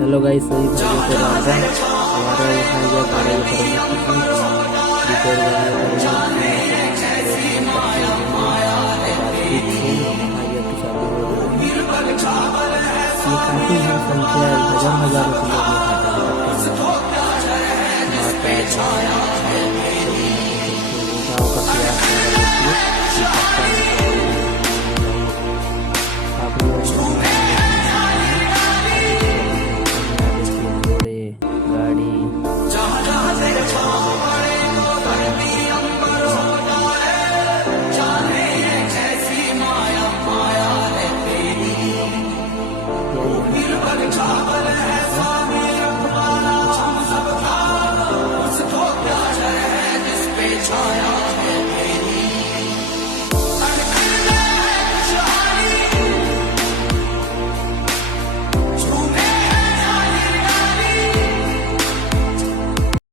Hello guys, सभी भाइयों को राम राम। हमारा यहाँ यह कार्य काफी है संख्या हजारों के लोग